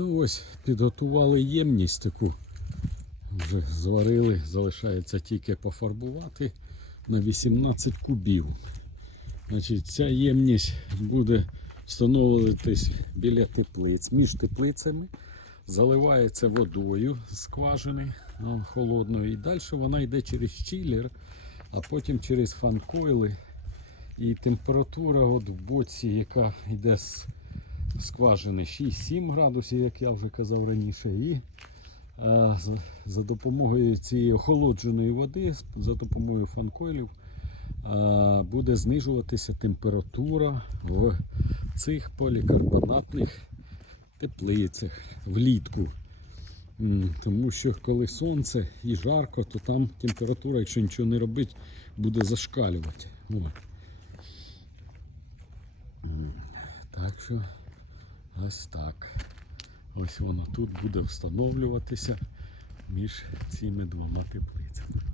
Ну ось, підготували ємність таку. Вже зварили, залишається тільки пофарбувати на 18 кубів. Значить, ця ємність буде встановлюватись біля теплиць, між теплицями, заливається водою з скважини холодною. І далі вона йде через чилер, а потім через фанкойли. І температура от в боці, яка йде з скважини 6-7 градусів, як я вже казав раніше. І е, за, допомогою цієї охолодженої води, за допомогою фанкойлів, е, буде знижуватися температура в цих полікарбонатних теплицях влітку. Тому що коли сонце і жарко, то там температура, якщо нічого не робити, буде зашкалювати. О. Так що ось так. Ось воно тут буде встановлюватися між цими двома теплицями.